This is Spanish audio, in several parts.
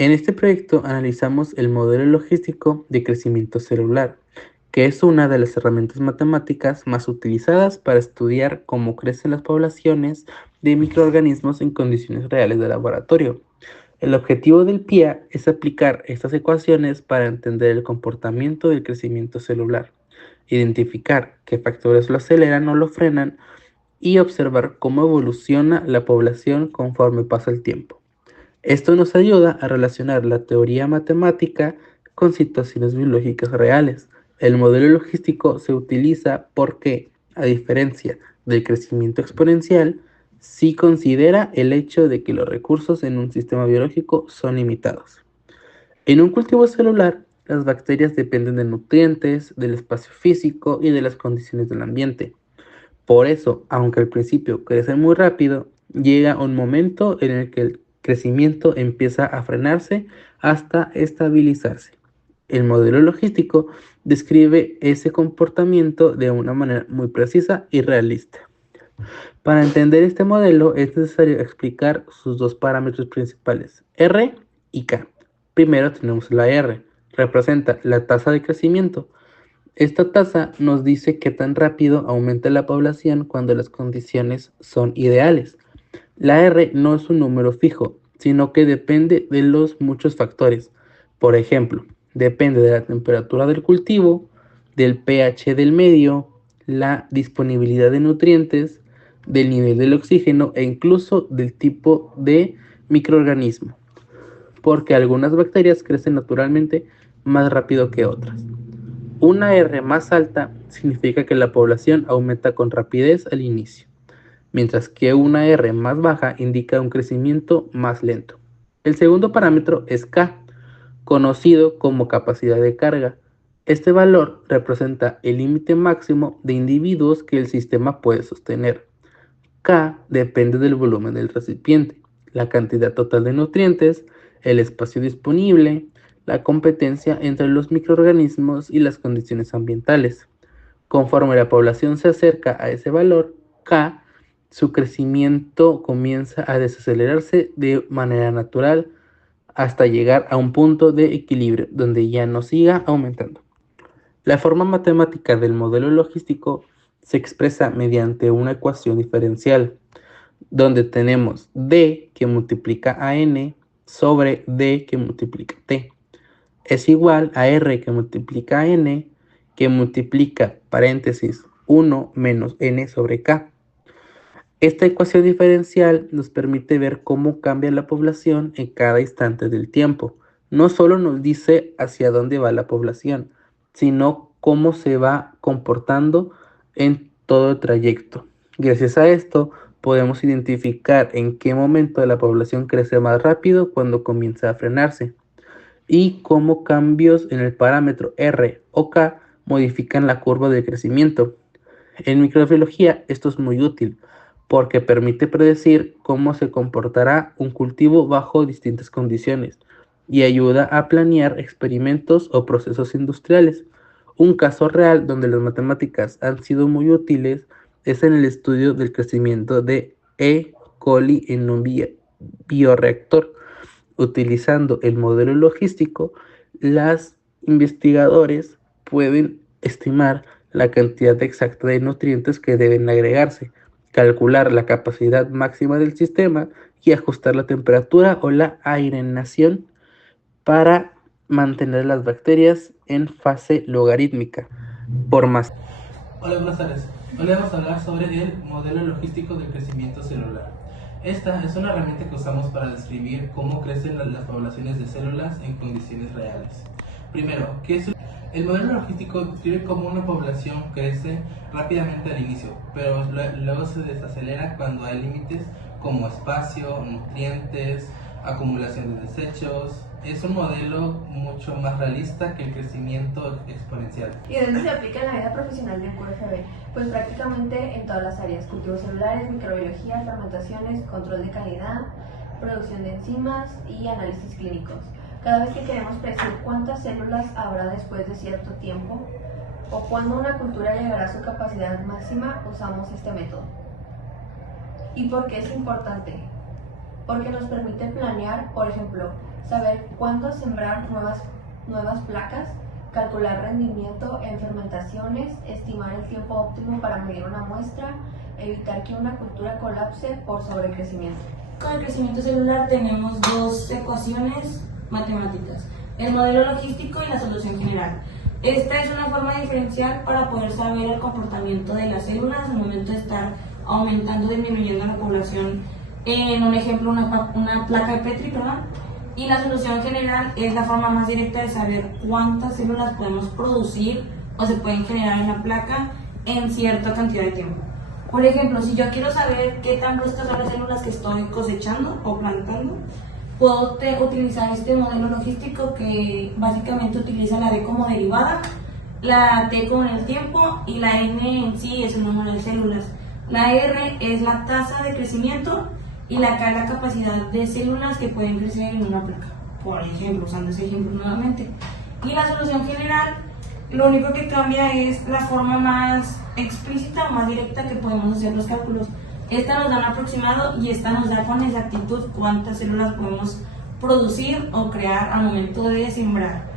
En este proyecto analizamos el modelo logístico de crecimiento celular, que es una de las herramientas matemáticas más utilizadas para estudiar cómo crecen las poblaciones de microorganismos en condiciones reales de laboratorio. El objetivo del PIA es aplicar estas ecuaciones para entender el comportamiento del crecimiento celular, identificar qué factores lo aceleran o lo frenan y observar cómo evoluciona la población conforme pasa el tiempo. Esto nos ayuda a relacionar la teoría matemática con situaciones biológicas reales. El modelo logístico se utiliza porque, a diferencia del crecimiento exponencial, sí considera el hecho de que los recursos en un sistema biológico son limitados. En un cultivo celular, las bacterias dependen de nutrientes, del espacio físico y de las condiciones del ambiente. Por eso, aunque al principio crecen muy rápido, llega un momento en el que el crecimiento empieza a frenarse hasta estabilizarse. El modelo logístico describe ese comportamiento de una manera muy precisa y realista. Para entender este modelo es necesario explicar sus dos parámetros principales, R y K. Primero tenemos la R, representa la tasa de crecimiento. Esta tasa nos dice qué tan rápido aumenta la población cuando las condiciones son ideales. La R no es un número fijo, sino que depende de los muchos factores. Por ejemplo, depende de la temperatura del cultivo, del pH del medio, la disponibilidad de nutrientes, del nivel del oxígeno e incluso del tipo de microorganismo, porque algunas bacterias crecen naturalmente más rápido que otras. Una R más alta significa que la población aumenta con rapidez al inicio, mientras que una R más baja indica un crecimiento más lento. El segundo parámetro es K, conocido como capacidad de carga. Este valor representa el límite máximo de individuos que el sistema puede sostener. K depende del volumen del recipiente, la cantidad total de nutrientes, el espacio disponible, la competencia entre los microorganismos y las condiciones ambientales. Conforme la población se acerca a ese valor, K, su crecimiento comienza a desacelerarse de manera natural hasta llegar a un punto de equilibrio donde ya no siga aumentando. La forma matemática del modelo logístico se expresa mediante una ecuación diferencial, donde tenemos D que multiplica a N sobre D que multiplica T. Es igual a R que multiplica a N que multiplica, paréntesis, 1 menos N sobre K. Esta ecuación diferencial nos permite ver cómo cambia la población en cada instante del tiempo. No solo nos dice hacia dónde va la población, sino cómo se va comportando en todo el trayecto. Gracias a esto, podemos identificar en qué momento la población crece más rápido cuando comienza a frenarse y cómo cambios en el parámetro R o K modifican la curva de crecimiento. En microbiología esto es muy útil porque permite predecir cómo se comportará un cultivo bajo distintas condiciones y ayuda a planear experimentos o procesos industriales. Un caso real donde las matemáticas han sido muy útiles es en el estudio del crecimiento de E. coli en un bioreactor. Utilizando el modelo logístico, los investigadores pueden estimar la cantidad exacta de nutrientes que deben agregarse, calcular la capacidad máxima del sistema y ajustar la temperatura o la airenación para mantener las bacterias en fase logarítmica. Por más. Hola, buenas tardes. Hoy vamos a hablar sobre el modelo logístico del crecimiento celular. Esta es una herramienta que usamos para describir cómo crecen las poblaciones de células en condiciones reales. Primero, ¿qué es el modelo logístico? Describe cómo una población crece rápidamente al inicio, pero luego se desacelera cuando hay límites como espacio, nutrientes, acumulación de desechos. Es un modelo mucho más realista que el crecimiento exponencial. ¿Y dónde se aplica en la vida profesional del QFB? Pues prácticamente en todas las áreas: cultivos celulares, microbiología, fermentaciones, control de calidad, producción de enzimas y análisis clínicos. Cada vez que queremos predecir cuántas células habrá después de cierto tiempo o cuándo una cultura llegará a su capacidad máxima, usamos este método. ¿Y por qué es importante? porque nos permite planear, por ejemplo, saber cuándo sembrar nuevas placas, calcular rendimiento en fermentaciones, estimar el tiempo óptimo para medir una muestra, evitar que una cultura colapse por sobrecrecimiento. Con el crecimiento celular tenemos dos ecuaciones matemáticas, el modelo logístico y la solución general. Esta es una forma diferencial para poder saber el comportamiento de las células al momento de estar aumentando o disminuyendo la población. En un ejemplo, una placa de Petri, ¿verdad? Y la solución general es la forma más directa de saber cuántas células podemos producir o se pueden generar en la placa en cierta cantidad de tiempo. Por ejemplo, si yo quiero saber qué tan bruscas son las células que estoy cosechando o plantando, puedo utilizar este modelo logístico que básicamente utiliza la D como derivada, la T como en el tiempo y la N en sí es el número de células. La R es la tasa de crecimiento y la K es la capacidad de células que pueden crecer en una placa. Por ejemplo, usando ese ejemplo nuevamente. Y la solución general, lo único que cambia es la forma más explícita o más directa que podemos hacer los cálculos. Esta nos da un aproximado y esta nos da con exactitud cuántas células podemos producir o crear al momento de sembrar.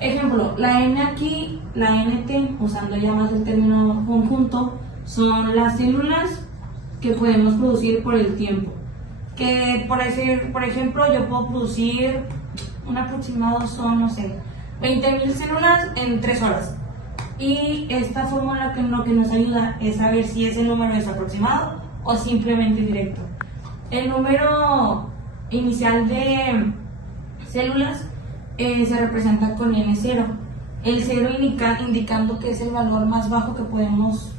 Ejemplo, la N aquí, la NT, usando ya más el término conjunto, son las células que podemos producir por el tiempo. Que por ejemplo, yo puedo producir un aproximado son, no sé, 20.000 células en 3 horas. Y esta fórmula lo que nos ayuda es saber si ese número es aproximado o simplemente directo. El número inicial de células se representa con N0. El 0 indicando que es el valor más bajo que podemos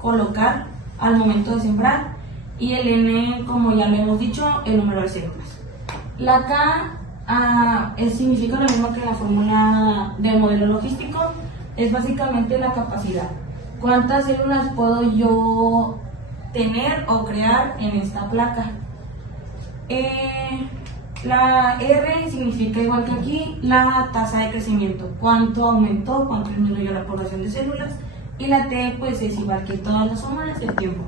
colocar al momento de sembrar. Y el N, como ya lo hemos dicho, el número de células. La K significa lo mismo que la fórmula del modelo logístico. Es básicamente la capacidad. ¿Cuántas células puedo yo tener o crear en esta placa? La R significa, igual que aquí, la tasa de crecimiento. ¿Cuánto aumentó? ¿Cuánto disminuyó la población de células? Y la T, pues es igual que todas las fórmulas del tiempo.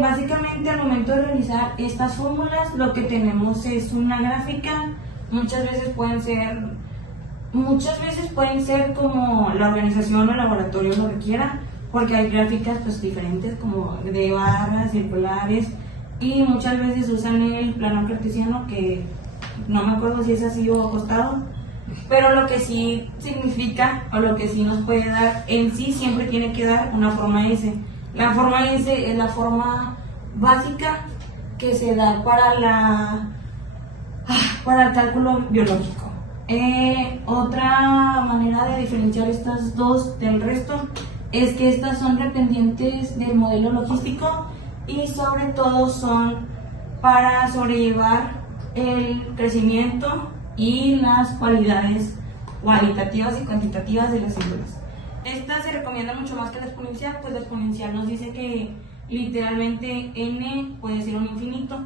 Básicamente, al momento de realizar estas fórmulas, lo que tenemos es una gráfica. Muchas veces pueden ser como la organización o el laboratorio lo requiera, porque hay gráficas pues diferentes como de barras, circulares, y muchas veces usan el plano cartesiano, que no me acuerdo si es así o acostado, pero lo que sí significa o lo que sí nos puede dar en sí siempre tiene que dar una forma S. La forma S es la forma básica que se da para el cálculo biológico. Otra manera de diferenciar estas dos del resto es que estas son dependientes del modelo logístico y sobre todo son para sobrellevar el crecimiento y las cualidades cualitativas y cuantitativas de las células. Esta se recomienda mucho más que la exponencial, pues la exponencial nos dice que literalmente n puede ser un infinito,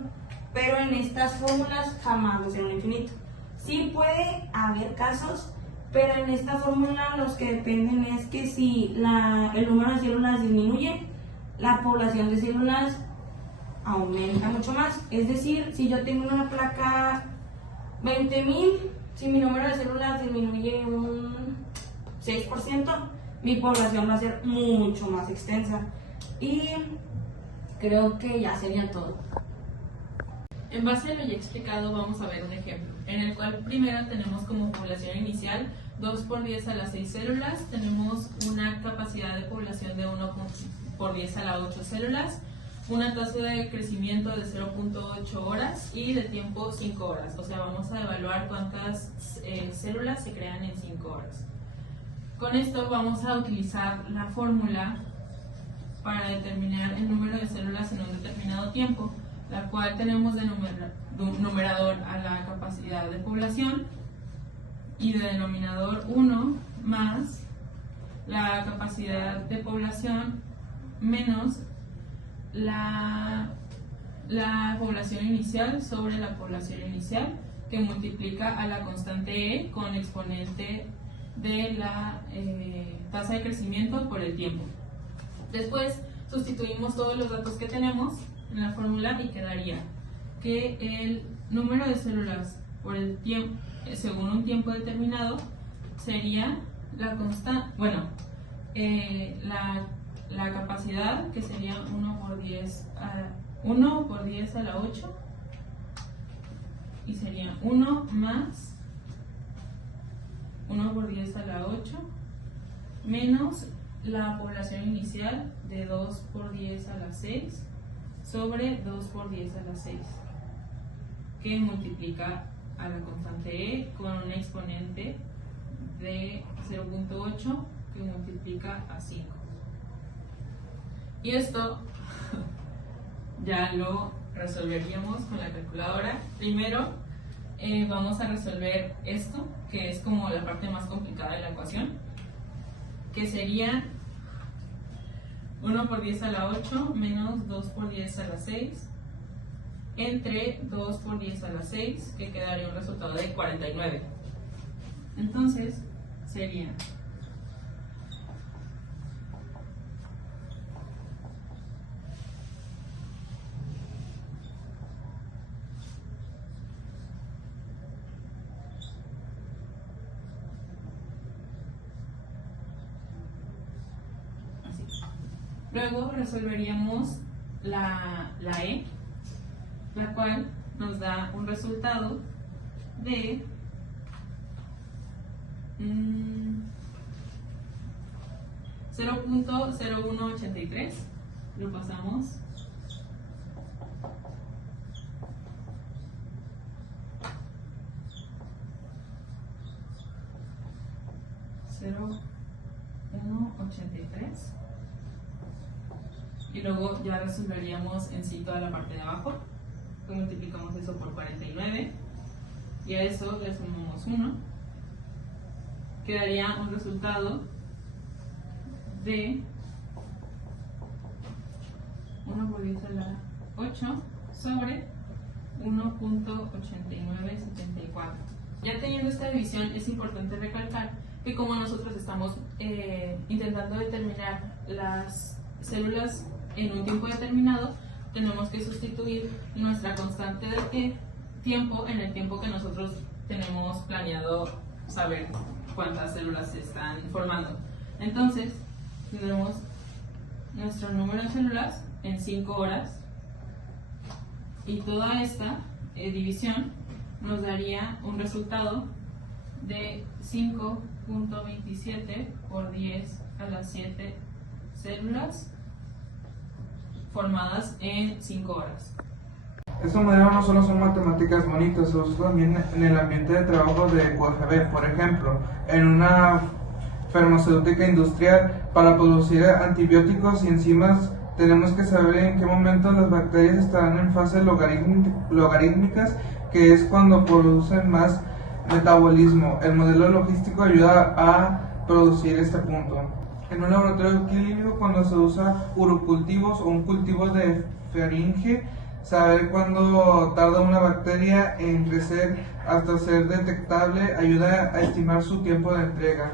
pero en estas fórmulas jamás va a ser un infinito. Sí puede haber casos, pero en esta fórmula los que dependen es que si el número de células disminuye, la población de células aumenta mucho más. Es decir, si yo tengo una placa 20.000, si mi número de células disminuye un 6%, mi población va a ser mucho más extensa. Y creo que ya sería todo. En base a lo ya explicado, vamos a ver un ejemplo, en el cual primero tenemos como población inicial 2 por 10 a la 6 células, tenemos una capacidad de población de 1 por 10 a la 8 células, una tasa de crecimiento de 0.8 horas y de tiempo 5 horas, o sea, vamos a evaluar cuántas células se crean en 5 horas. Con esto vamos a utilizar la fórmula para determinar el número de células en un determinado tiempo, la cual tenemos de numerador a la capacidad de población y de denominador 1 más la capacidad de población menos la población inicial sobre la población inicial, que multiplica a la constante E con exponente de la tasa de crecimiento por el tiempo. Después sustituimos todos los datos que tenemos en la fórmula y quedaría que el número de células por el tiempo, según un tiempo determinado, sería la constante, la capacidad, que sería 1 por 10 a la 8, y sería 1 más 1 por 10 a la 8 menos la población inicial de 2 por 10 a la 6 sobre 2 por 10 a la 6, que multiplica a la constante E con un exponente de 0.8 que multiplica a 5. Y esto ya lo resolveríamos con la calculadora. Primero vamos a resolver esto, que es como la parte más complicada de la ecuación, que sería 1 por 10 a la 8 menos 2 por 10 a la 6 entre 2 por 10 a la 6, que quedaría un resultado de 49. Entonces sería así. Luego resolveríamos la E, la cual nos da un resultado de 0.0183. Lo pasamos. Y luego ya resolveríamos en sí toda la parte de abajo. Multiplicamos eso por 49 y a eso le sumamos 1. Quedaría un resultado de 1 por 10 a la 8 sobre 1.8974. Ya teniendo esta división, es importante recalcar que como nosotros estamos intentando determinar las células en un tiempo determinado, tenemos que sustituir nuestra constante de tiempo en el tiempo que nosotros tenemos planeado saber cuántas células se están formando. Entonces, tenemos nuestro número de células en 5 horas y toda esta división nos daría un resultado de 5.27 por 10 a la 7 células formadas en 5 horas. Estos modelos no solo son matemáticas bonitas, se usan también en el ambiente de trabajo de QFB. Por ejemplo, en una farmacéutica industrial, para producir antibióticos y enzimas, tenemos que saber en qué momento las bacterias estarán en fase logarítmicas, que es cuando producen más metabolismo. El modelo logístico ayuda a producir este punto. En un laboratorio clínico, cuando se usa urocultivos o un cultivo de faringe, saber cuándo tarda una bacteria en crecer hasta ser detectable ayuda a estimar su tiempo de entrega.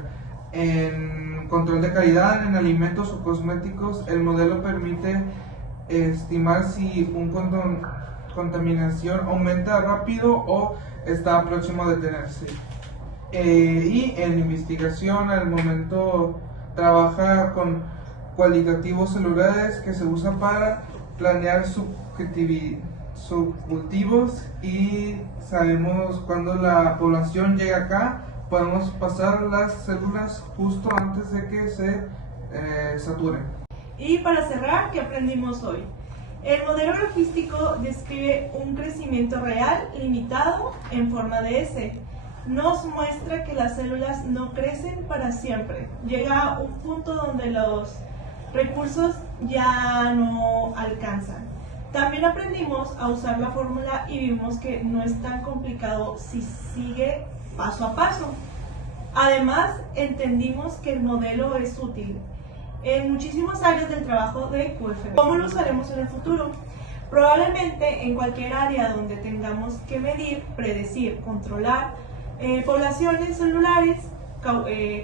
En control de calidad en alimentos o cosméticos, el modelo permite estimar si una contaminación aumenta rápido o está próximo a detenerse. Y en investigación, al momento trabaja con cualitativos celulares que se usan para planear subcultivos, y sabemos cuando la población llega acá, podemos pasar las células justo antes de que se saturen. Y para cerrar, ¿qué aprendimos hoy? El modelo logístico describe un crecimiento real limitado en forma de S. Nos muestra que las células no crecen para siempre. Llega a un punto donde los recursos ya no alcanzan. También aprendimos a usar la fórmula y vimos que no es tan complicado si sigue paso a paso. Además, entendimos que el modelo es útil en muchísimas áreas del trabajo de QFB. ¿Cómo lo usaremos en el futuro? Probablemente en cualquier área donde tengamos que medir, predecir, controlar poblaciones celulares,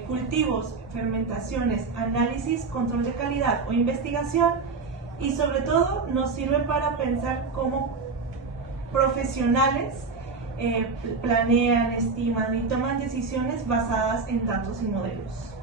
cultivos, fermentaciones, análisis, control de calidad o investigación, y sobre todo nos sirve para pensar cómo profesionales planean, estiman y toman decisiones basadas en datos y modelos.